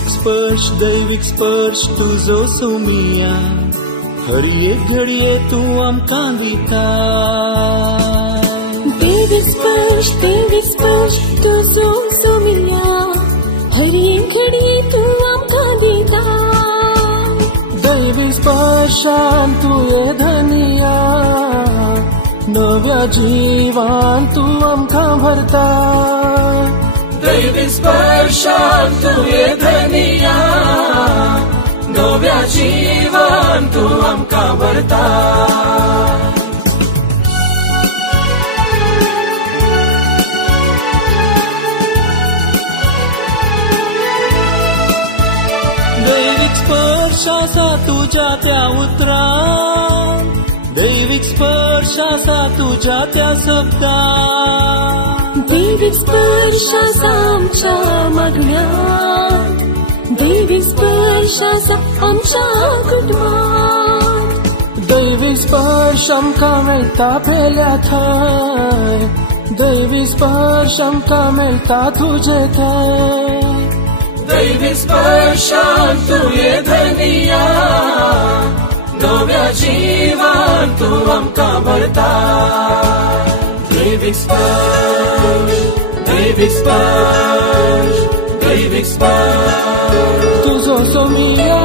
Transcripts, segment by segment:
दैविक स्पर्श तुझो सोमिया हर एक घडये तू आमकां दिता दैविक स्पर्श तुझो सोमिया हर एक घडये तू आमकां दिता दैविक स्पर्शान तू ये धनिया नव्या जीवान तू आमकां भरता दैविक स्पर्शान तू ये धनिया नव्या जीवान तू आमकां भरता दैविक स्पर्श आसा तुझ्या त्या उतरान दैविक स्पर्श आसा तुझ्या त्या शब्दान दैविक स्पर्श आसा आमच्या मागण्यांत दैविक स्पर्श आसा आमच्या कुटुंबांत दैविक स्पर्श आमकां मेळटा पेल्या थंय दैविक स्पर्श आमकां मेळटा तुजे थंय दैविक स्पर्शान तू ये धनिया नव्या जीवान तू आमकां भरता दैविक स्पर्श तुझो सोमिया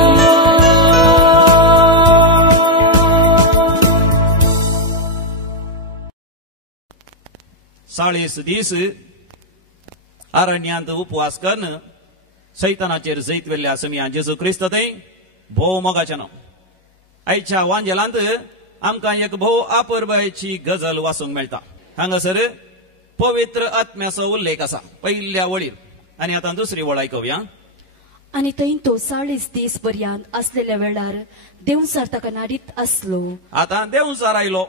साळीस दीस अरण्यांत उपवास करून सैतानाचेर जैत वेल्ल्या समिया जेजू क्रिस्त थंय भोव मोगाचें नांव आयच्या वांजेलांत आमकां एक भोव आपुरबायेची गजल वाचूंक मेळटा हांगासर पवित्र आत्म्याचो उल्लेख आसा पयल्या वळीर आनी आतां दुसरी वळ आयकुया आनी थंय तो 40 दीस पर्यंत आसलेल्या वेळार देवसार ताका नाडीत आसलो आतां देवसार आयलो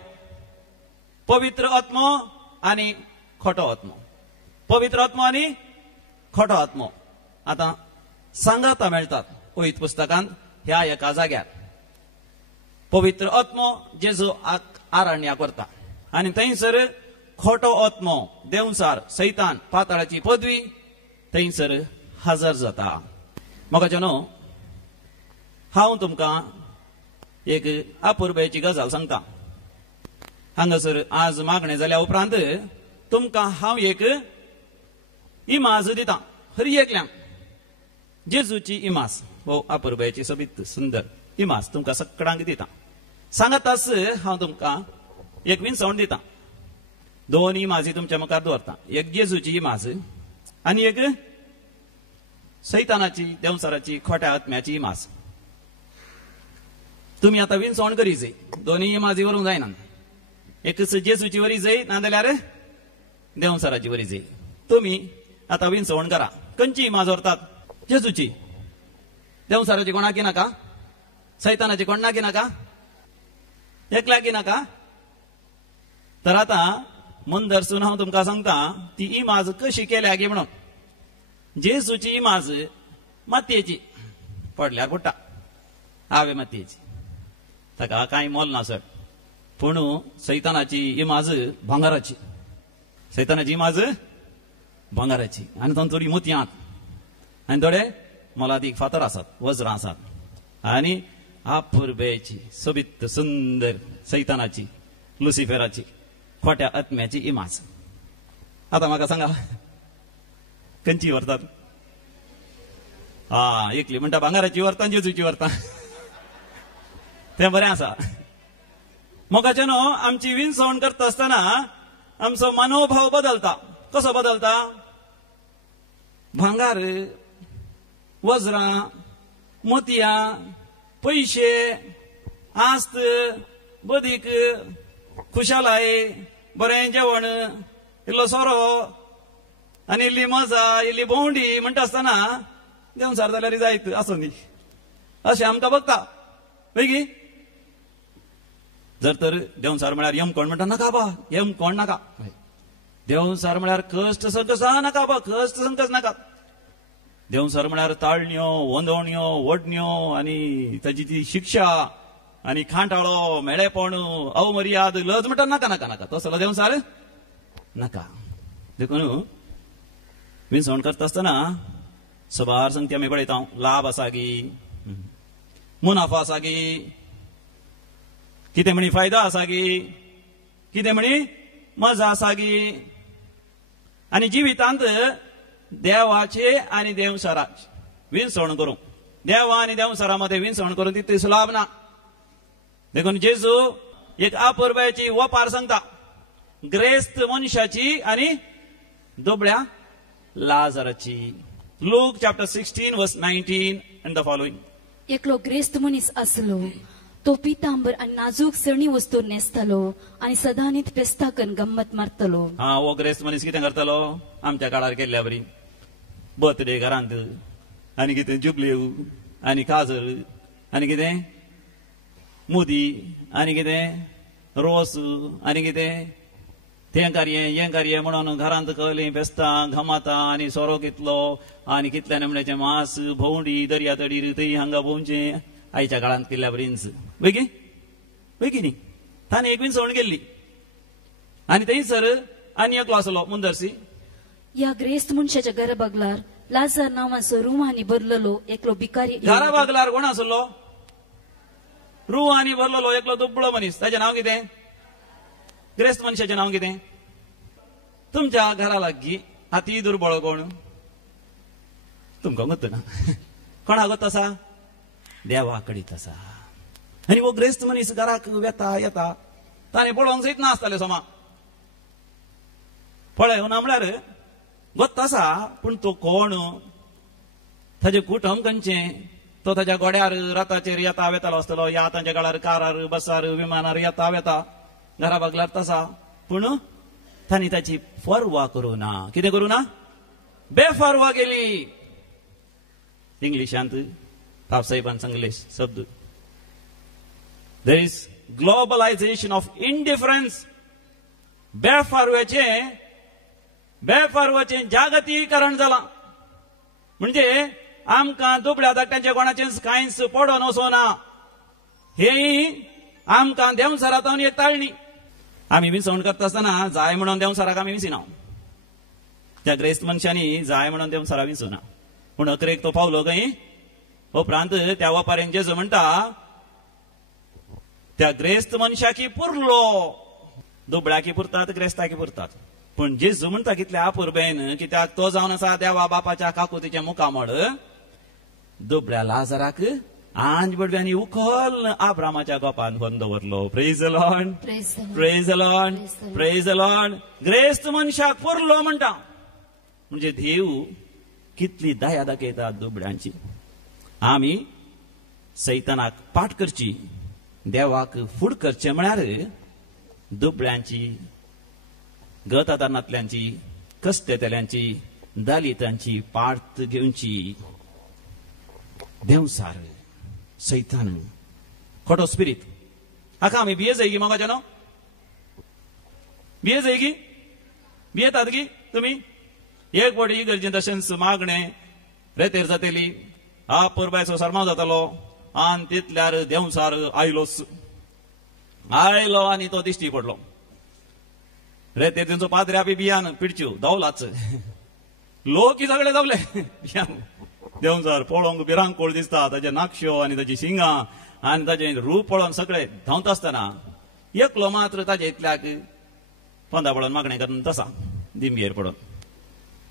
पवित्र आत्मो आनी खोटो आत्मो पवित्र आत्मो आनी खोटो आत्मो आतां सांगाता मेळटात पवित्र पुस्तकांत ह्या एका जाग्यार पवित्र आत्मो जेजू आरण्याक व्हरता आनी थंयसर खोटो आत्मो देवसार सैतान पाताळाची पदवी थंयसर हजर जाता मोगाचेनो हांव तुमकां एक अपुरबायेची गजाल सांगता हांगासर आज मागणें जाल्या उपरांत तुमकां हांव एक इमाज दितां हर एकल्यांक जेजूची इमाज हो अपुरबायेची सोबीत सुंदर इमाज तुमकां सगळ्यांक दितां सांगात आस हांव तुमकां एक विनसवण दितां दोन इमाजी तुमच्या मुखार दवरता एक जेजूची इमाज आनी एक सैतानाची देवसाराची खोट्या आत्म्याची इमाज तुमी आतां विनसवण करी जाय दोनूय इमाजी व्हरूंक जायना एकच जेजूची वरी जाय नाजाल्यार देवसाराची वरी जाय तुमी आतां विनसवण करा खंयची इमाज व्हरतात जेजूची देवसाराची कोणाकी नाका सैतानाची कोणाकी नाका एकल्याकी नाका तर आतां मन धरसून हांव तुमकां सांगता ती इमाज कशी केल्या गे म्हणून जेजूची इमाज मातयेची पडल्यार पडटा हांवे मातयेची ताका कांय मोल ना सर पूण सैतानाची इमाज भांगाराची सैतानाची इमाज भांगाराची आनी तातूंत थोडी मोतयांत आनी थोडे मोलादीक फातर आसात वज्रां आसात आनी अपुरबायेची सोबीत सुंदर सैतानाची लुसिफेराची खोट्या आत्म्याची इमाज आतां म्हाका सांगा खंयची व्हरतात एकली म्हणटा भांगाराची व्हरता जेजूची व्हरता तें बरें आसा मोगाचें न्हू आमची विनसवण करता आसतना आमचो मनोभाव बदलता कसो बदलता भांगार वज्रां मोतयां पैशे आस्त बदीक खुशालाय बरें जेवण इल्लो सोरो आनी इल्ली मजा इल्ली भोंवडी म्हणटा आसतना देवसार जाल्यार जायत आसूं न्ही अशें आमकां बगता वेगी जर तर देवसार म्हळ्यार यमकोण म्हणटा नाका बा यमकोण नाका देवसार म्हळ्यार कश्ट संकस नाका बा कश्ट संकस नाका देवसार म्हळ्यार ताळण्यो वंदवण्यो वडण्यो आनी ताची ती शिक्षा आनी खांटाळो मेळेपण अवमर्याद लज म्हणटा नाका नाका नाका तसलो देवसार नाका देखून विनसवण करता आसतना सबार संगती आमी पळयता लाभ आसा गी मुनाफा आसा गी कितें म्हणी फायदो आसा गी कितें म्हणी मजा आसा गी आनी जिवितांत देवाचे आनी देवसराचे विंसवण करूंक देवा आनी देवसरा मध्ये विंसवण करून तितली सुलाभ ना देखून जेजू एक अपुर्बाची वपार सांगता ग्रेस्त मनशाची आनी दुबळ्या लाजराची लूक चॅप्टर 16 वर्स 19 and the following. एकलो ग्रेस्त मनीस आसलो तो पितांबर आनी नाजूक सणी वस्तू नेसतालो आनी सदांनीत फेस्ताकन गम्मत मारतलो. हो ग्रेस्त मनीस कितें करतलो आमच्या काळार केल्ल्या बरी बर्थडे घरांत आनी कितें जुबल्यो आनी काजळ आनी कितें मुदी आनी कितें रोस आनी कितें तें कार्य म्हणून घरांत कळली फेस्तां घमाता आनी सोरो कितलो आनी कितल्या नमण्याचें मांस भोंवडी दर्या तडीर थंय हांगा भोंवचें आयच्या काळांत केल्ल्या बरींच वेगी न्ही ताणें एक विंसवण केल्ली आनी थंयसर आनी एकलो आसलो मुंदरसी या ग्रेस्त मनशाच्या घरा बागलार लाजार नांवाचो रुमानी भरलेलो एकलो भिकारी घरा बागलार कोण आसलो रुवानी भरलेलो एकलो दुबळो मनीस ताचें नांव कितें ग्रेस्त मनशाचें नांव कितें तुमच्या घरा लागीं अति दुर्बळ कोण तुमकां गोत ना कोणा गोत आसा देवा कडेच आसा आनी वो ग्रेस्त मनीस घराक वेता येता ताणें पळोवंक जायत नासतालें सोमा पळय ना म्हळ्यार गोत आसा पूण तो कोण ताचें कुटुंब खंयचें तो ताच्या गोड्यार रथाचेर येता वेतालो आसतलो या तांच्या काळार कारार बसार विमानार येता वेता घरा बागलार तसा पूण तांणी ताची फरवा करूं ना कितें करूं ना बेफरवा केली इंग्लिशांत पापसाहेबान सांगले शब्द देर इज ग्लोबलायझेशन ऑफ इंडिफरन्स बेफरवाचें जागतीकरण जालां म्हणजे आमकां दुबळ्या धाकट्यांच्या कोणाचें कांयच पडोन वचोना हेय आमकां देवसरांत एक ताळणी आमी विंसवण करता आसतना जाय म्हणून देवसराक आमी विंसिना त्या ग्रेस्त मनशांनी जाय म्हणून देवसरा विंसुना पूण अकरेक तो पावलो खंय उपरांत त्या वपारेन जेजू म्हणटा त्या ग्रेस्त मनशाकी पुरलो दुबळ्याकी पुरतात ग्रेस्ताकी पुरतात पूण जेजू म्हणटा कितल्या अपुर्बेन कित्याक तो जावन आसा देवा बापाच्या काकुतीच्या मुखामळ दुबळ्या लाजराक आंज बडव्यांनी उखल आब्रामाच्या गोपान फोन दवरलो praise the Lord praise the Lord praise the Lord ग्रेस्त मनशाक पुरलो म्हणटा म्हणजे देव कितली दया दाखयता दुबळ्यांची आमी सैतानाक पाठ करची देवाक फूड करचे म्हळ्यार दुबळ्यांची गतातरणांतल्यांची कश्टेतल्यांची दलितांची पाठ घेवची देवसार सैतान खोटो स्पिरीट हाका आमी बिये जायगी मोगाच्या न्हू बिये जायगी बियेतात गी तुमी एक बडी गरजे तशेंच मागणे रेतेर जातली अपुर्बायचो सरमाव जातालो आनी तितल्यार देवसार आयलो आनी तो दिश्टी पडलो रेतेर तेंचो पाद्र्या बी बियान पिडच्यो धांवलाच लोक सगळे धांवले बियान देवसर पळोवंक भिरांकोळ दिसता ताचे नाक्षो आनी ताची शिंगां आनी ताचें रूप पळोवन सगळे धांवता आसतना एकलो मात्र ताचे इतल्याक पंदा पडोन मागणें करून तसा दिंबयेर पडोन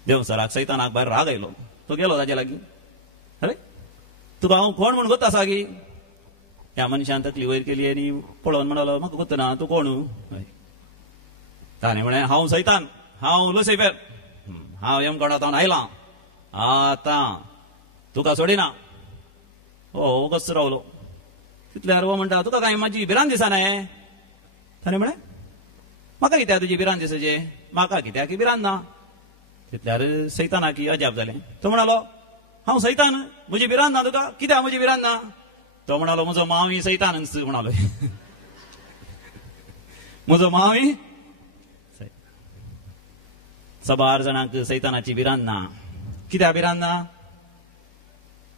देवसराक सैतानाक भायर राग आयलो तो गेलो ताचे लागीं अरे तुका हांव कोण म्हूण गोत आसा गी ह्या मनशान तकली वयर केली आनी पळोवन म्हणलो म्हाका गोत ना तूं कोण ताणें म्हळें हांव सैतान हांव लुसिफर हांव यमगडांतल्यान आयलां आतां तुका सोडिना हो कस रावलो तितल्यार हो म्हणटा तुका काय म्हाजी भिरांत दिसना हें ताणें म्हळें म्हाका कित्याक तुजी भिरांत दिसचे म्हाका कित्याक भिरांत ना तितल्यार सैतानाकी अजाप जालें तो म्हणालो हांव सैतान म्हजी भिरांत ना तुका कित्याक म्हजी भिरांत ना तो म्हणालो म्हजो मांवय सैतान म्हणालो म्हजो मांवय सबार जाणांक सैतानाची भिरांत ना कित्याक भिरांत ना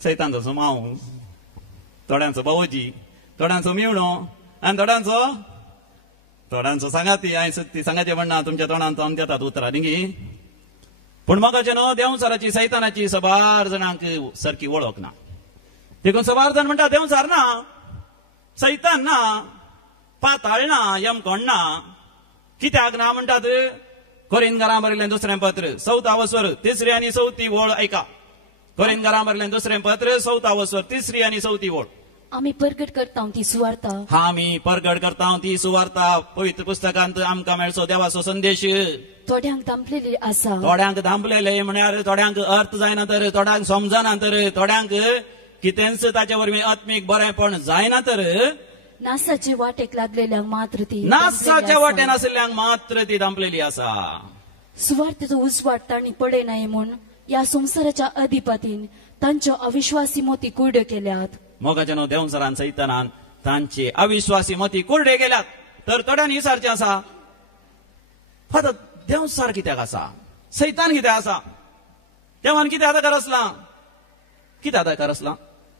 सैतान तसो मांव थोड्यांचो बावोजी थोड्यांचो मिवणो आनी थोड्यांचो सांगाती हांवें ती सांगाचे म्हणना तुमच्या तोंडान तो येतात उतरां न्ही पण मगाचे न्हू देंवसाराची सैतानाची सबार जाणांक सारकी वळख ना. देखून सबार जाण म्हणटा देंवसार ना, सैतान ना, पाताळ ना, यमकोण ना. कित्याक ना म्हणटात? कोरिंथकारां बरयलें दुसरें पत्र 4 वसर 3 आनी 4 वळ ऐका. कोरिंथकारां बरयलें दुसरें पत्र 4 वसर 3 आनी 4 वळ. आम्ही प्रगट करता ती सुवार्ता. आमी परगट करता ती सुवार्ता. पवित्र पुस्तकांत आमकां मेळचो देवाचो संदेश. थोड्यांक दांपलेली आसा, थोड्यांक दांपलेले म्हळ्यार थोड्यांक अर्थ जायना तर, थोड्यांक समजना तर, थोड्यांक कितेंच ताचे वरवीं आत्मीक बरेपण जायना तर, नासाचे वाटेक लागलेल्यांक मात्र ती नासाच्या वाटेन आशिल्ल्यांक मात्र ती दांपलेली आसा. सुवार्थेचो उजवाड तांणी पडयनाय म्हूण ह्या संवसाराच्या अधिपतीन तांच्यो अविश्वासी मोती कुर्ड्यो केल्यात. मोगाच्या न्हू देंवसारान सैतानान तांचे अविश्वासी मती कुर्डे केल्यात. तर थोड्यांनी विचारचें आसा, फक्त देंवसार कित्याक आसा? सैतान कित्याक आसा? देवान कितें आतां करसलां? कितें आतां करसलां?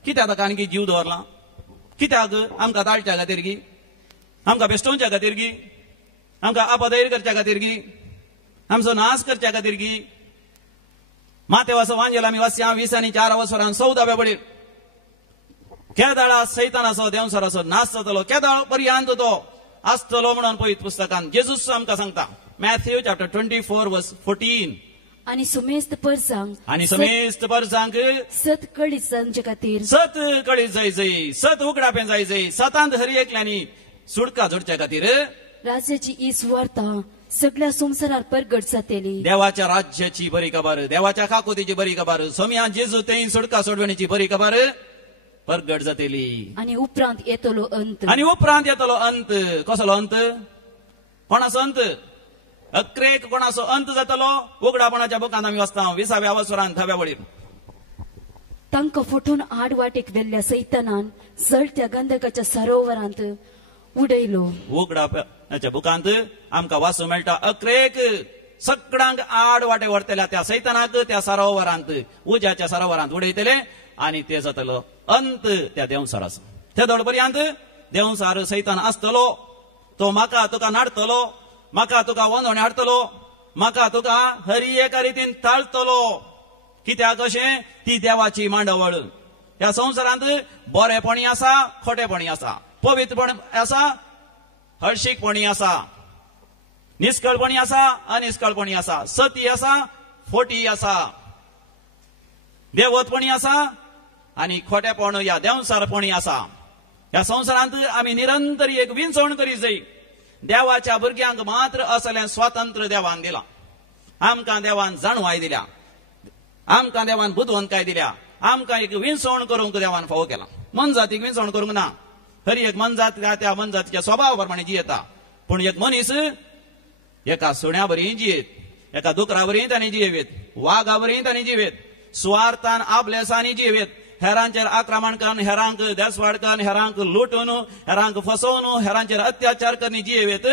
कितें आतां आनीक जीव दवरला? कित्याक? आमकां ताळच्या खातीर गी? आमकां बेश्टोवच्या खातीर गी? आमकां अपधैर्य करच्या खातीर गी? आमचो नाश करच्या खातीर गी? मातेवाचो वांजेल आमी वाचया 20 आनी 4 वसरान 14व्या बळीर. केदाळा सैतानाचो देंवसाराचो नाश जातलो, केदाळ पर्यंत तो आसतलो म्हणून पवित्र पुस्तकांत जेजूस आमकां सांगता. मॅथ्यू चॅप्टर 24 वर्स 14. आनी सुमेस्त परसांक आनी समेस्त परसांक सत कळीच तांचे खातीर सत कळीत जाय, सत उगडापें जाय, सतांत हरी एकल्यांनी सुटका जोडच्या खातीर राज्याची ही सुवार्ता सगळ्या संवसारार परगट जातली. देवाच्या राज्याची बरी खबर, देवाच्या काकुतीची बरी खबर, सोम्या जेजू थंय सुटका सोडवण्याची बरी खबर परगट जातली. आनी उपरांत येतलो अंत. आनी उपरांत येतलो अंत. कसलो अंत? कोणाचो अंत? अक्रेक कोणाचो अंत जातलो? उगडापणाच्या बुकांत आमी वाचता 20व्या वसरान 10व्या वळीर. तांकां फुटून आड वाटेक वेल्ल्या सैतानान जळत्या गंधकाच्या सरोवरांत उडयलो. उगडापणाच्या बुकांत आमकां वाचूंक मेळटा अक्रेक सगळ्यांक आड वाटे व्हरतल्या त्या सैतानाक त्या सरोवरांत, उज्याच्या सरोवरांत उडयतले. आनी ते जातलो अंत त्या देंवसाराचो. ते दडपर्यंत देंवसार सैतान आसतलो. तो म्हाका तुका नाडतलो, म्हाका तुका वंदोणे हाडटलो, म्हाका तुका हरी एका रितीन ताळतलो. कित्याक अशें? ती देवाची मांडवळ. ह्या संवसारांत बरेपणी आसा, खोटेपणी आसा, पवित्रपण आसा, हळशीकपणी आसा, निश्कळपणी आसा, अनिश्कळपणी आसा, सती आसा, फोटी आसा, देवतपणी आसा आनी खोटेपण या देंवसारपणी आसा. ह्या संवसारांत आमी निरंतर एक विंचवण करीत जाय. देवाच्या भुरग्यांक मात्र असलें स्वातंत्र्य देवान दिलां. आमकां देवान जाणवाय दिल्या, आमकां देवान बुदवंतकाय दिल्या, आमकां एक विंचवण करूंक देवान फावो केला. मनजातीक विंचवण करूंक ना. खरी एक मनजात त्या मनजातीच्या स्वभावा प्रमाणे जियेता. पूण एक मनीस एका सुण्या बरी जियेत, एका दुकरा बरी तांणी जियेवेत, वाघा बरी तांणी जियेवेत, स्वार्थान आपलेसांनी जियेवेत, हेरांचेर आक्रमण करून, हेरांक देसवाड करून, हेरांक लुटून, हेरांक फसोवन, हेरांचेर अत्याचार करून जियेवेत.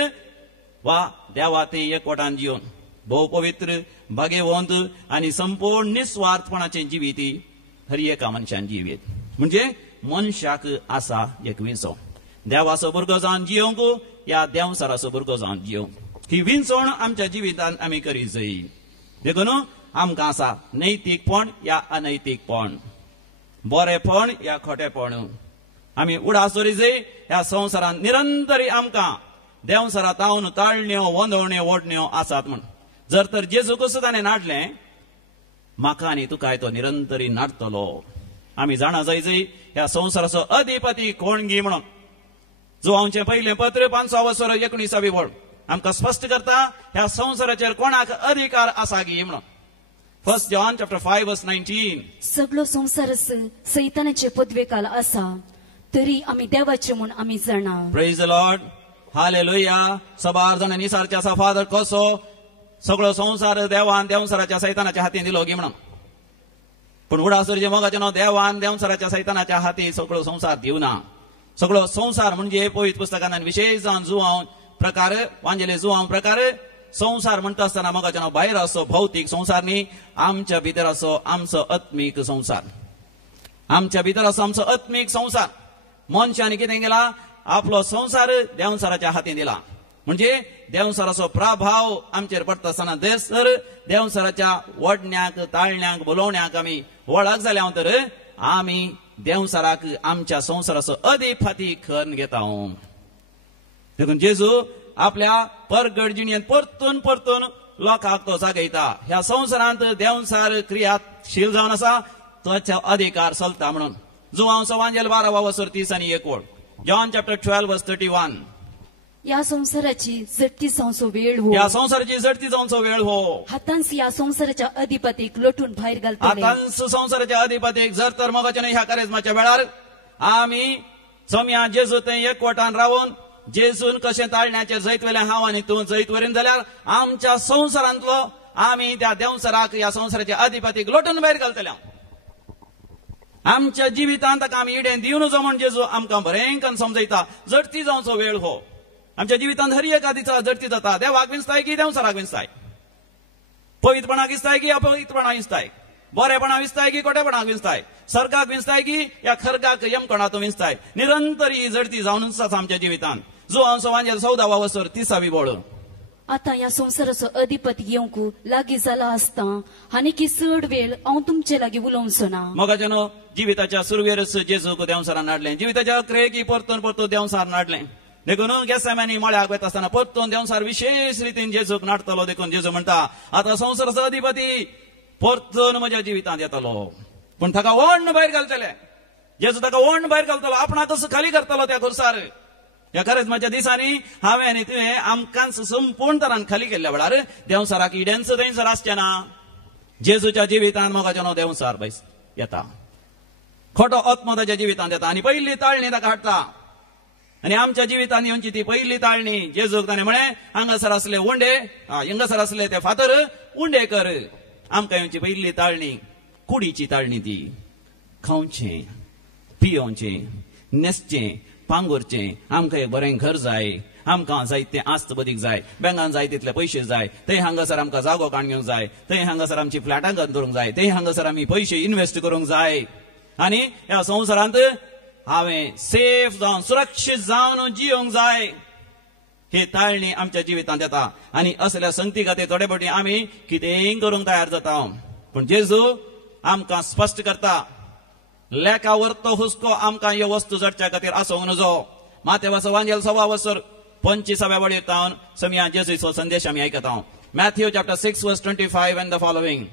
वा देवा ते एकवटान जिवन भोव पवित्र, भाग्यवंत आनी संपूर्ण निस्वार्थपणाचे जिवीत हरी एका मनशान जियेवेत. म्हणजे मनशाक आसा एक विंचवण. देवाचो भुरगो जावन जियोंक या देंवसाराचो भुरगो जावन जियोंक. ही विंचवण आमच्या जिवितांत आमी करीत जाय. देखून आमकां आसा नैतीकपण या अनैतीकपण, बरेपण या खोटेपण. आमी उडास दवरीत जाय. ह्या संवसारांत निरंतरी आमकां देंवसारांतावन ताळण्यो, वंदोवण्यो, ओडण्यो आसात म्हण. जर तर जेजू कसो ताणें नाडलें, म्हाका आनी तुकाय तो निरंतरी नाडटलो. आमी जाणा जाय ह्या संवसाराचो अधिपती कोण गी म्हणून. जो आमचें पयलें पत्र 5 वसर 19 वळ आमकां स्पश्ट करता ह्या संवसाराचेर कोणाक अधिकार आसा गी म्हणून. 1 John chapter 5 verse 19. सगळो संवसार सैतानाचे पदवेखाल आसा, तरी आमी देवाचे म्हूण आमी जाणा. Praise the Lord, hallelujah. सबार जाण निसारचे आसा फादर कसो सगळो संवसार देवान देंवसाराच्या सैतानाच्या हातीन दिलो गी म्हणून. पण उडासुरचे मोगाचे न्हू, देवान देंवसाराच्या सैतानाच्या हाती सगळो संवसार दिवना. सगळो संवसार म्हणजे पवित्र पुस्तकांत विशेष जावन जुवांव प्रकार, वांजेले जुवांव प्रकार. संवसार म्हणटा आसतना मोगाचे न्हू भायर असो भौतीक संवसार न्ही, आमच्या भितर असो आमचो आत्मीक संवसार. आमच्या भितर असो आमचो आत्मीक संवसार. मनशाने कितें केला? आपलो संवसार देंवसाराच्या हातीन दिला. म्हणजे देवसराचो प्रभाव आमचेर पडटा आसतना देसर देवसराच्या वडण्याक ताळण्याक बोलोवण्याक आमी वळख जाल्या तर आमी देवसराक आमच्या संवसाराचो अधिपती करून घेता. देखून जेजू आपल्या परगड जिणेंत परतून परतून लोकांक तो जागयता. ह्या संवसारांत देवसार क्रियाशील जावन आसा तो अधिकार चलता म्हणून. जुवांचो वांजेल 12 वसर 30 आनी 1 वळ. जॉन चॅप्टर 12 वर्स 31. या संसाराची जडती जावचो वेळ हो. या संसाराची जडती जावचो वेळ हो. हातांस या संसाराच्या अधिपतीक लोटून भायर घालतले. हातांस संसाराच्या अधिपतीक जर तर मोगाच्या ह्या कारेजमाच्या वेळार आमी सोम्या जेजू थंय एकवटान रावून जेजून कशें ताळण्याचेर जैत वेल्या हांव आनी तूं जैत वरीन जाल्यार आमच्या संवसारांतलो आमी त्या देवसराक या संवसाराच्या अधिपतीक लोटून भायर घालतले. आमच्या जिवितांत ताका आमी इडेन दिवन जो म्हण जेजू आमकां बरेंकन समजयता. जडती जावचो वेळ हो. आमच्या जिवितांत हर एका दिसा जडती जाता. देवाक विंचताय की देवसराक विंचताय, पवित्रपणाक विंचताय की अपवित्रपणाक विंचताय, बरेपणा विंचताय की खोटेपणाक विंचताय, सर्गाक विंचताय की या खर्गाक यमकणाचो विंचताय. निरंतर ही जडती जावनूच आसा आमच्या जिवितांत. जुवांचो वांजेल 14 वसर 30 बोळ. आता या संसाराचो अधिपती येवंक लागीं जाला आसता आनी की चड वेळ हांव तुमचे लागीं उलोवचो ना. मोगाच्यानो जिविताच्या सुरवेरच जेजूक देवसरान नाडलें. जिविताच्या अख्रेकी परतून परतून देवसार नाडलें. देखून गेसेमानी मळ्याक वयता आसतना परतून देवसार विशेष रितीन जेजूक नाडतलो. देखून जेजू म्हणटा आता संसाराचो अधिपती परतून म्हज्या जिवितांत येतलो. पूण ताका वोंड भायर घालतले. जेजू ताका वोंड भायर घालतलो. आपणाकच खाली करतलो त्या खुर्सार. ह्या कारेजमाच्या दिसांनी हांवें आनी तुवें आमकांच संपूर्ण तरान खाली केल्ल्या वेळार देवसराक इडेंच थंयसर आसचें ना. जेजूच्या जिवितांत मोगाच्यानो देवसार बैस येता. खोटो आत्मो ताच्या जिवितांत येता आनी पयली ताळणी ताका हाडटा. आनी आमच्या जिवितांत येवची ती पयली ताळणी जेजूक ताणें म्हळें हांगासर असले उंडे हिंगासर असले ते फातर उंडे कर. आमकां येवची पयली ताळणी कुडीची ताळणी ती. खावचें पियोवचें न्हेसचें पांगुरचें. आमकां एक बरें घर जाय. आमकां जायते आस्त बदीक जाय. बँकान जाय तितले पयशे जाय. थंय हांगासर आमकां जागो काडूंक जाय. थंय हांगासर आमची फ्लॅटां दवरूंक जाय. थंय हांगासर आमी पयशे इन्वेस्ट करूंक जाय. आनी ह्या संवसारांत हांवें सेफ जावन सुरक्षीत जावन जियोंक जाय. ही ताळणी आमच्या जिवितांत येता. आनी असल्या संगती खातीर थोडे फावटी आमी कितेंय करूंक तयार जाता. पूण जेजू आमकां स्पश्ट करता लेका व्हरतो हुस्को आमकां ह्यो वस्तू जडच्या खातीर आसूंक नजो. मातेवाचो वांजेल 6 वसर 25 वळेतावन समिया जेजूचो संदेश आमी आयकता. मॅथ्यू चॅप्टर 6 वर्स 25 एंड द फॉलोइंग.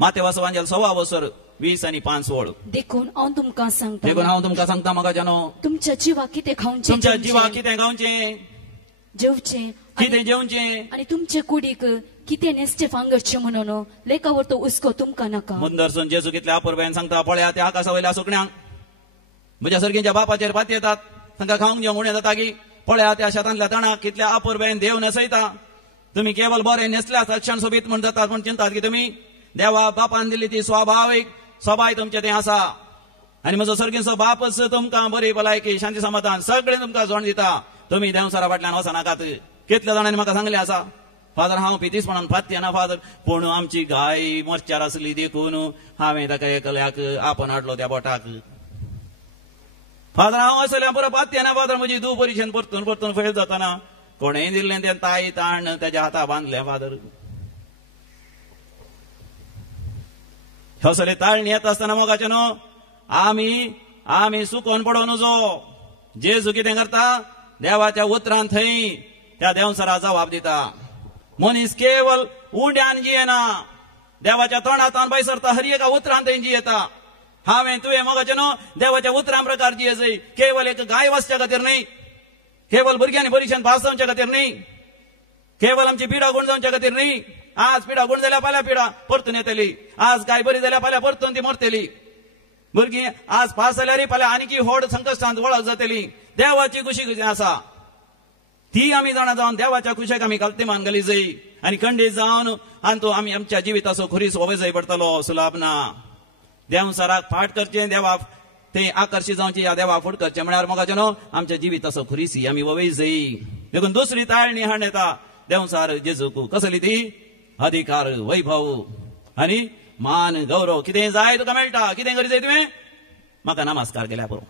मातेवाचो वांजेल 6 वसर 20 आनी 5 वळ. देखून हांव तुमकां सांगता मोगाच्यानो तुमच्या जिवा कितें खावचें, तुमच्या जिवा कितें खावचें, जेवचें कितें जेवचें आनी तुमचे कुडीक कितें नेस्ते फांगरचें म्हणून लेका व्हरतो हुस्को तुमकां नाका. मुंदरसून जेजू कितल्या अपुरबायेन सांगता पळया त्या आकाशा वयल्या सुकण्यांक म्हज्या सर्गीच्या बापाचेर पाती येतात. तांकां खावंक जेवंक उणें जाता की पळया त्या शेतांतल्या तणाक कितल्या अपुरबायेन देव नेसयता. तुमी केवळ बरें नेसल्यात रक्षण सोबीत म्हण जातात म्हण चिंतात की तुमी देवा बापान दिल्ली ती स्वाभावीक सबाय तुमचे थंय आसा. आनी म्हजो सर्गीचो बापच तुमकां बरी भलायकी शांती समाधान सगळें तुमकां जोड दिता. तुमी देवसरा फाटल्यान वचनाकात. कितल्या जाणांनी म्हाका सांगलें आसा फादर हांव पितीसपणान पात्य ना फादर पूण आमची गाय मोर्चार आसली देखून हांवें ताका एकल्याक आपण हाडलो त्या बोटाक. फादर हांव असल्या पुरो पात्य ना फादर म्हजी धूव परिक्षेन परतून परतून फेल जाताना कोणेय दिल्लें तें ताई ताण तेज्या हाता बांदलें फादर. असले ताळणी येता आसतना मोगाच्यानो आमी सुकोन पडो नजो. जेजू कितें करता देवाच्या उतरांत थंय त्या देवसरा जबाब दिता. मनीस केवळ उंड्यान जियेना देवाच्या तोंडांतल्यान भायर सरता हर एका उतरांत थंय जियेता. हांवें तुवें मोगाच्यानो देवाच्या उतरां प्रकार जियेचय. केवळ एक गाय वाचच्या खातीर न्ही, केवळ भुरग्यांनी परिक्षेन पास जावच्या खातीर न्ही, केवळ आमची पिढा गुण जावच्या खातीर न्ही. आज पिढा गुण जाल्यार फाल्यां पिढा परतून येतली. आज गाय बरी जाल्यार फाल्यां परतून ती मरतली. भुरगीं आज पास जाल्यार फाल्यां आनीक व्हड संकश्टांत वळख जातली. देवाची खुशी आसा ती आमी जाणा जावन देवाच्या खुशेक आमी काल्तिमान घाली जाय आनी खंडीत जावन आनी तो आमी आमच्या जिविताचो खुरीस वोवय जाय पडटलो. सुलाभ ना. देवसराक फाट करचें देवा ते आकर्शीत जावचें या देवा फूट करचें म्हळ्यार मोगाच्यानो आमच्या जिविताचो खुरीस ही आमी वोवय जाय. देखून दुसरी ताळणी हाडून येता देवसार जेजूक. कसली ती अधिकार वैभव आनी मान गौरव. कितें जाय तुका मेळटा. कितें करी जाय तुवें म्हाका नमस्कार केल्या पुरो,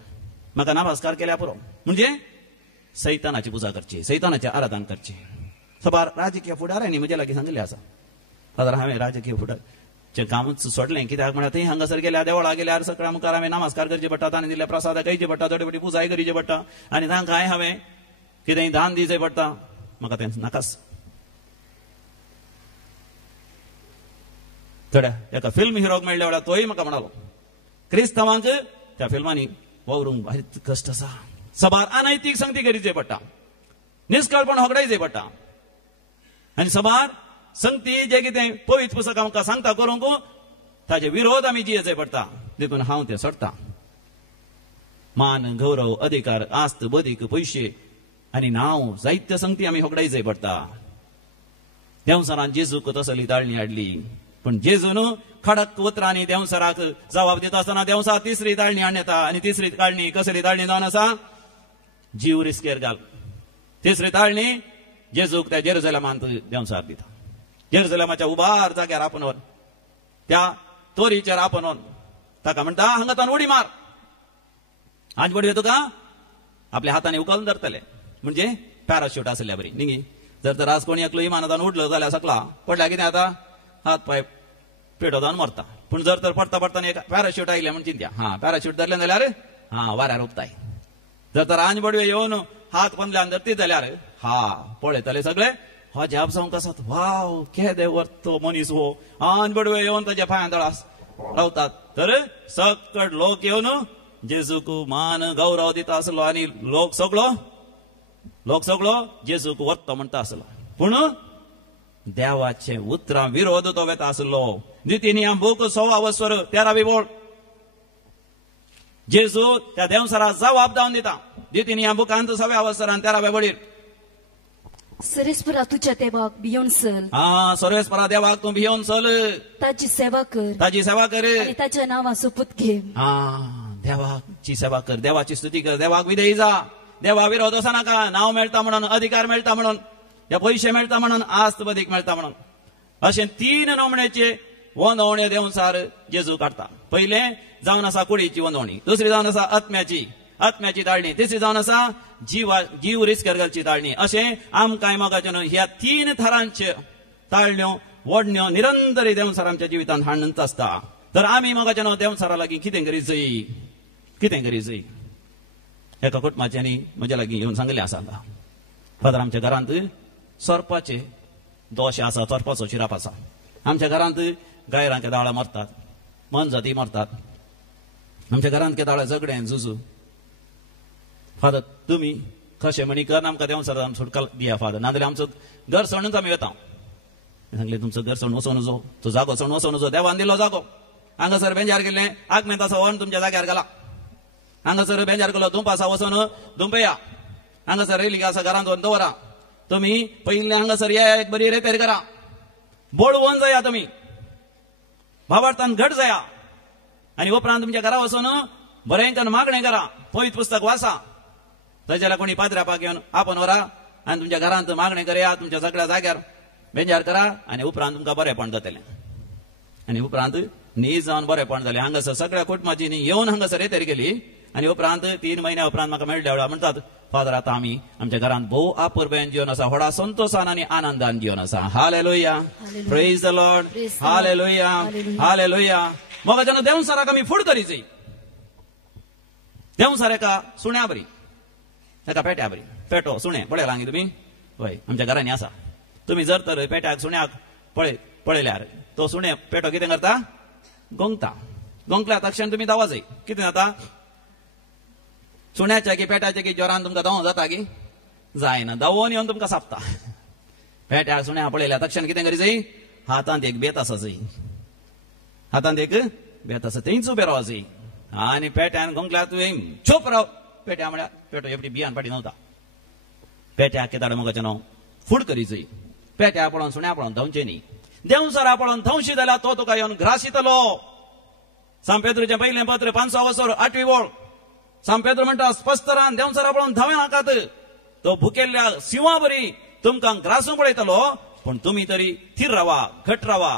म्हाका नमस्कार केल्या पुरो. म्हणजे सैतानाची पुजा करची, सैतानाचे आराधन करची. सबार राजकीय फुडाऱ्यांनी म्हजे लागीं सांगले आसा. फादर हांवें राजकीय फुडारचें कामूच सोडलें, कित्याक म्हळ्यार थंय हांगासर गेल्यार देवळा गेल्यार सकाळ मुखार हांवें नमस्कार करचे पडटा, तांणी दिल्ल्या प्रसाद खावचे पडटा, थोडे फावटी पुजाय करची पडटा, आनी तांकां हांवें कितेंय दान दिवचें पडटा. म्हाका तें नाकाच. थोड्या एका फिल्म हिरोक मेळ्ळ्या वेळार तोय म्हाका म्हणालो क्रिस्तांवांक त्या फिल्मांनी वावरूंक भारीच कश्ट आसा. सबार अनैतीक संगती करीचे पडटा, निश्कळपण होगडायचे पडटा, आनी सबार संगती जे कितें पवित्र पुस्तक आमकां सांगता करूंक ताचे विरोध आमी जियेचे पडटा. देखून हांव तें सोडटा. मान, गौरव, अधिकार, आस्त, बदीक, पयशे आनी नांव जायत्य संगती आमी होगडायचे पडटा. देंवसरान जेजूक तसली ताळणी हाडली, पण जेजून खडक उतरांनी देंवसराक जबाब दिता आसतना देंवसा तिसरी ताळणी हाडून येता, आनी तिसरी ताळणी कसली ताळणी जावन आसा? जीव रिस्केर घाल. तिसरी ताळणी जेजूक त्या जेरुसलेमांत देंवसार दिता. जेरुसलेमाच्या उबार जाग्यार आपणोन, त्या तोरीचेर आपणोन ताका म्हणटा हांगातान उडी मार. आज बडयो तुका आपल्या हातांनी उखलून धरतले, म्हणजे पॅराशूट आसल्या बरी न्ही. जर तर आज कोणी एकलो इमानातान उडलो जाल्यार सकला पडल्या कितें जाता? हात पाय पेटो जावन मरता. पूण जर तर पडता पडताना एक पॅराशूट आयले म्हण चिंत्या, हा पॅराशूट धरले जाल्यार वाऱ्यार उपताय. जर तर आंज बडवे येवन हात पंदल्यान धरती जाल्यार पळयतले सगळे अजाप जावंक आसात. वाव केदे तो मनीस हो. आंज बडवे येवन ताच्या पांयां तळास रावतात. तर सकट लोक येवन जेजूक मान गौरव दिता आसलो, आनी लोक सगळो जेजूक वत्तो म्हणटा आसलो. पूण देवाचे उतरां विरोध तो वेता आसलो. नितीनियम बूक 6 वस्वर 13 बोळ जेजू त्या देंवसराक जबाब जावन दिता. नितीनियम बुकांत 6 वस्वरान 13 बळीर सर्वेस्परा तुझ्या देवाक भियोन चल. सर्वेस्परा देवाक तूं भियोन चल, ताची सेवा कर, आनी ताच्या नांवा सोपूत घे. देवाची सेवा कर, देवाची स्तुती कर, देवाक विधेय जा. देवा विरोध असं नाका. नाव मेळटा म्हणून, अधिकार मेळटा म्हणून, या पैसे मेळटा म्हणून, आस्त बदीक मेळटा म्हणून, अशें 3 नोमण्याचे वंदवणे देंवसार जेजू काडटा. पहिले जावन आसा कुडीची वंदवणी, दुसरी जावन आसा आत्म्याची ताळणी, तिसरी जावन आसा जीव रिस्केर घालची ताळणी. अशें आमकांय मोगाच्यान ह्या 3 थरांच्यो ताळण्यो वडण्यो निरंतरी देंवसार आमच्या जिवितांत हाडून आसता. तर आमी मोगाच्यान देंवसारा लागीं कितें करीत जाय? एका कुटुंबाच्यांनी म्हज्या लागीं येवन सांगलें आसा, फादर आमच्या घरांत सोरपाचे दोश आसा, सोरपाचो शिराप आसा. आमच्या घरांत गायरांचे दाळा मरतात, मनजाती मरतात. आमच्या घरांत केदाळे झगडें झुजू. फादर तुमी कशें म्हणी कर, आमकां देंवसारान सुटका दिया फादर, नाजाल्यार आमचो घर सोडूनच आमी वता. सांगलें तुमचो घर सोडून वचूं नजो, तो जागो सोडून वचूं नजो. देवान दिलो जागो. हांगासर बेंजार गेल्लें आगमेंत आसा व्हरून तुमच्या जाग्यार घाला. हांगासर बेंजार गेलो धूप आसा वचून धुंपया. हांगासर रेलीक आसा घरांत व्हरून दवरा. तुमी पयलीं हांगासर एक बरी रिपेर करा. बोळवून जाया, तुमी भावार्थान घट जाया, आनी उपरांत तुमच्या घरा वचून बरेंकन मागणें करा. पवित्र पुस्तक वाचा. थंयच्याला कोणी पाद्रापाक येवन आपण व्हरा आनी तुमच्या घरांत मागणें करया. तुमच्या सगळ्या जाग्यार बेंजार करा, आनी उपरांत तुमकां बरेंपण जातलें. आनी उपरांत न्हीज जावन बरेंपण जालें. हांगासर सगळ्या कुटुंबाची न्ही येवन हांगासर रिपेर केली. आनी उपरांत 3 म्हयन्या उपरांत म्हाका मेळ्ळ्या वेळार म्हणटात, फादर आतां आमी आमच्या घरांत भोव आपुरबेन जीवन आसा, व्हडा संतोषान आनी आनंदान जीवन आसा. Hallelujah, praise the Lord, hallelujah, hallelujah. मोगाच्यान देंवसाराक आमी फूड करी जाय. देंवसार एका सुण्या बरी, एका पेट्या बरी. पेटो सुणे पळयला हांगी तुमी? हय, आमच्या घरांनी आसा. तुमी जर तर पेट्याक सुण्याक पळयल्यार तो सुणे पेटो कितें करता? गोंगता. गोंकल्या तक्षण तुमी धांवा जाय. कितें जाता? सुण्याच्या की पेट्याच्या की जोरान तुमकां धांव जाता की जायना. धांवोन येवन तुमकां सापता. पेट्याक सुण्या पळयल्या तक्षण कितें करी जाय? हातांत एक बेत आसा जाय. हातांत एक बेत आसा, थंयच उबें राव जाय. आनी पेट्यान गोंकल्या तुवें चूप राव. पेट्या म्हळ्यार पेटो एवढी बियान पाटी नव्हता. पेट्याक केदाड मोगाचें नांव फूड करी जाय. पेट्या पळोवन सुण्या पळोवन धांवचें न्ही. देंवसारा पळोवन धांवशी जाल्यार तो तुका येवन ग्रासितलो. सांपेद्रूचें पयलें पत्र 5 वसोर 8 बोळ. सांपेद्रू म्हणटा स्पश्टरान देंवसारा पळोवन धांवे नाकात. तो भुकेल्ल्या सिंवा बरी तुमकां ग्रासूंक पळयतलो, पूण तुमी तरी थीर रावा, घट रावा.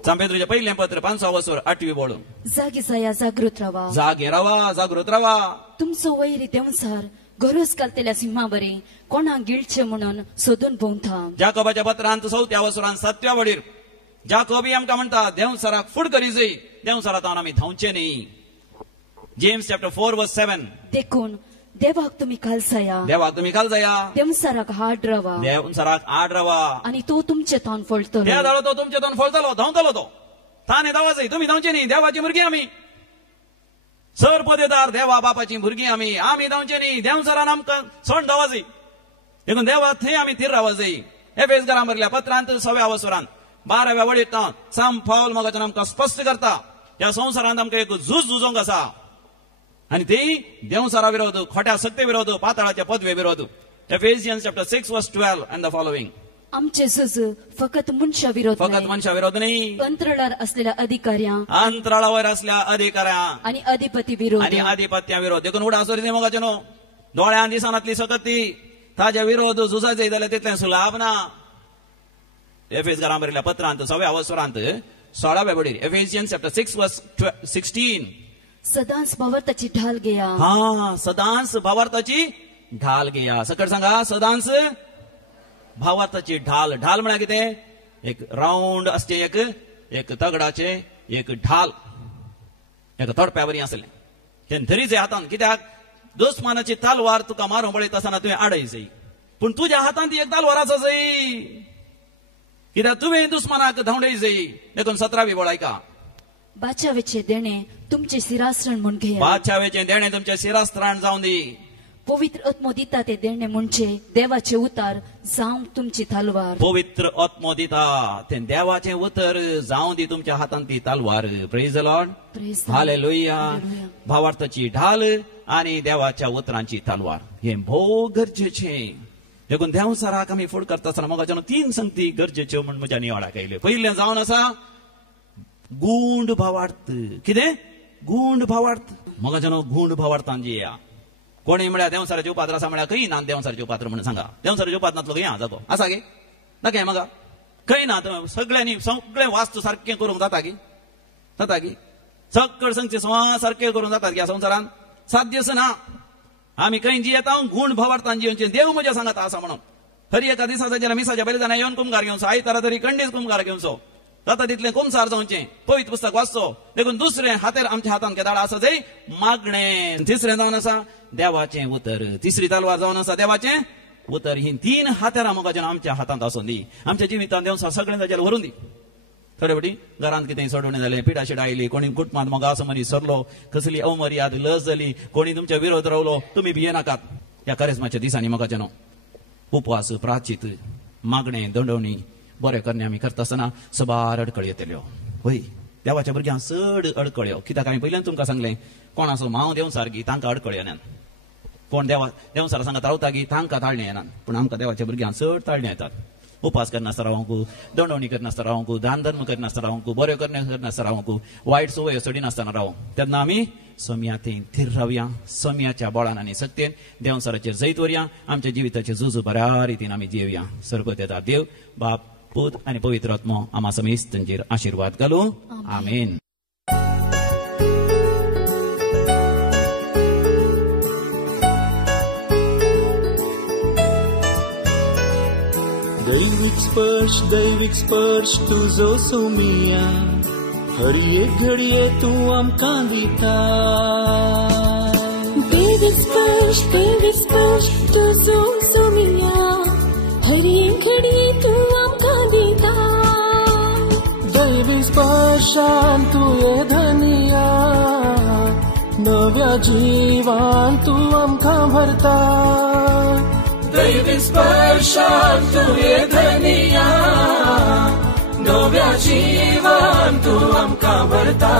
सांपेद्रूचें पयलें पत्र 5 वसोर 8 बोळ. जागी जाया, जागृत रावा. जागे रावा, जागृत रावा. तुमचो वैरी देंवसार गरज घालतल्या सिंहा बरें कोणाक गिळचे म्हणून सोदून भोंवता. जाकोबाच्या पत्रांत 4व्या वसुरांत 7व्या वडीर जाकोबी आमकां म्हणटा देंवसराक फुड करी जाय, देंवसरांत आमी धांवचे न्ही. जेम्स चॅप्टर 4:7 देखून देवाक तुम्ही खालसाया, देवाक तुम्ही खाल जाया, देवसराक हाड रावा देंवसराक आड रावा आणि तो तुमचे तान फळतलो. त्या जालो तो तुमचे तान फळतलो, धांवतलो तो. ताने धांवा जाय, तुम्ही धांवचे न्ही. देवाची भुरगीं आमी, सर पदेदार देवा बापाची भुरगीं आमी, आमी धांवचे न्ही. देंवसरान आमकां सोंड धांवा जाय. देखून देवा थंय आमी थीर रावा जाय. एफेसकारांक बरयल्या पत्रांत 6व्या वसुरांत 12व्या वडीत साम पावल मोगाच्यान आमकां स्पश्ट करता ह्या संवसारांत आमकां एक झूज झुजोंक आसा. आणि ते देवसारा विरोध, खोट्या सक्ते विरोध, पाताळाच्या पदवे विरोध. एफेसियन्स चॅप्टर 6:12 and the following. आमचे झुज फकत मनशा विरोध, फकत मनशा विरोध नाही, अंतराळार असलेल्या अधिकाऱ्या, अंतराळावर असल्या अधिकाऱ्या आणि अधिपती विरोध, आणि आधिपत्या विरोध. देखून उडा सोरी मोगाचे न्हू, दोळ्यां दिसांतली सकत ती ताज्या विरोध झुजाचे जाल्यार तितलें सुलाभ ना. एफेसकारांक बरयल्या पत्रांत 6व्या वसुरांत 16व्या वडीर. एफेसियन्स चॅप्टर 6:16. सदांच भावार्थाची ढाल घेया. हा, सदांच भावार्थाची ढाल घेया. सकट सांगा, सदांच भावार्थाची ढाल. ढाल म्हळ्यार कितें? एक राऊंड असते, एक तगडाचे एक ढाल, एक तडप्या बरी असले ते धरीचे हातान. कित्याक दुस्मानाची तालवार तुका मारूं पळयत आसतना तुवें आडय जाय, पूण तुज्या हातान ती एक तालवार आसा जाय. कित्याक तुवें दुस्मानाक धांवडय जाय. देखून 17वी बोळ ऐका. बाचावेचे देणे तुमचे शिरास्त्रण म्हूण घेया. बादशावेचे देणे तुमचे शिरास्त्राण जावं दी. पवित्र आत्मो दिता ते देणे म्हणजे देवाचे उतार जावं तुमची तलवार. पवित्र आत्मो दिता ते देवाचे उतर जावं दी तुमच्या हातान ती तलवार. Praise the Lord, hallelujah. भावार्थाची ढाल आणि देवाच्या उतरांची तलवार हे भोव गरजेचे. देखून देवसराक आमी फुड करता आसतना मोगाच्यान 3 संगती गरजेच्यो म्हूण म्हज्या निवाडाक आयल्यो. पयलें जावन आसा गूंड भावार्थ. कितें? गूंड भावार्थ. मोगाच्यान गूंड भावार्थान जिया. कोणी म्हळ्यार देवसराचे उपात्र आसा म्हळ्यार खंय ना देवसराचे उपात्र म्हणून सांगा. देवसराचे उपात्रांतलो खंय हा जागो आसा गे? दाखय म्हाका. खंय ना. सगळ्यांनी सगळें वास्तू सारकें करूंक जाता की? जाता की? सगळे संगती सारकें करूंक जातात की ह्या संवसारान? साध्यच ना. आमी खंय जियेता गूण भावार्थान जियोवचें. देव म्हज्या सांगाता आसा म्हणून. खरी एका दिसाच्या जेन्ना मिसाच्या बलिदानाक येवन कुंभार घेवचो, आयतारा तरी खंडीच कुंभार घेवचो, जाता तितलें कुमसार जावचें, पवित्र पुस्तक वाचचो. देखून दुसरें हातेर आमच्या हातान केदाळ आसा जंय मागणें. तिसरें जावन आसा देवाचें उतर. तिसरी तलवार जावन आसा देवाचें उतर. ही 3 हातेरां मोगाच्यान आमच्या हातांत आसून दी. आमच्या जिवितांत देवसा सगळें जाचेर व्हरून दी. थोडे फावटी घरांत कितेंय सोडवणें जालें, पिडा शिडा आयली, कोणी कुटुंबांत मोगा असो मनीस सरलो, कसली अवमर्याद लज जाली, कोणी तुमच्या विरोध रावलो, तुमी भियेनाकात. ह्या करेस्माच्या दिसांनी मोगाच्यान उपवास, प्राचित, मागणें, दंडवणी, बरें करणे आमी करता आसतना सबार अडकळ्यो येतल्यो. वय देवाच्या भुरग्यांक चड अडकळ्यो. कित्याक हांवें पयल्यान तुमकां सांगलें, कोण असो मांव देवसारकी तांकां अडकळ्यो येनात. कोण देवसारा सांगात रावता की तांकां ताळणे येनात. पूण आमकां देवाच्या भुरग्यांक चड ताळणे येतात. उपास करनासतना रावंकू, दंडवणी करनासतना रावंकू, दान धर्म करनासतना रावंकू, बरें करणे करनासतना रावंकू, वायट सवय सोडिनासतना रावंक. तेन्ना आमी सोम्याथें थीर रावया. सोम्याच्या बळान आनी सक्तेन देवसाराचेर जैत वरया. आमच्या जिविताचें झूज बऱ्या रितीन आमी जियेवया. सर्गत येता देव बाप, पूत आणि पवित्र आत्मो आम्हा समेस्त तांचेर आशीर्वाद घालूं. आमेन. दैविक स्पर्श तुझो सोमिया, हर एक घडये तू आमकां दिता. दैविक स्पर्श तुझो सोमिया, हर एक घडये तू आमकां दिता. दैविक स्पर्शान तुये धनिया, नव्या जिवान तू आमकां भरता. दैविक स्पर्शान तुये धनिया, नव्या जिवान तू आमकां भरता.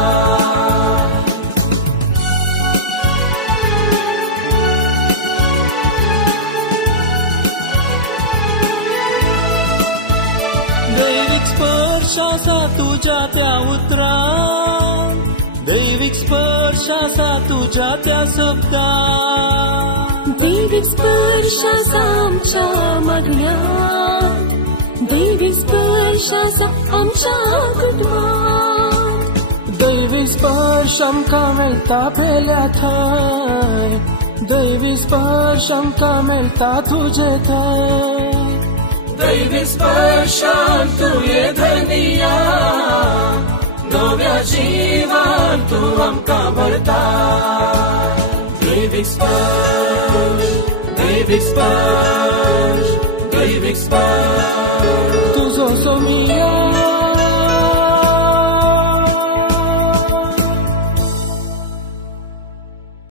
दैविक स्पर्श आसा तुझ्या त्या उतरान, दैविक स्पर्श आसा तुझ्या त्या शब्दान. दैविक स्पर्श आसा आमच्या मागण्यांत, दैविक स्पर्श आसा आमच्या कुटुंबांत. दैविक स्पर्श आमकां मेळटा पेल्या थंय, दैवी स्पर्श आमकां मेळटा तुजे थंय दैवी स्पर्शान तुये धनिया नव्या जिवान तूं आमकां भरता दैवी स्पर्श दैवी स्पर्श दैवी स्पर्श तुजो सोमिया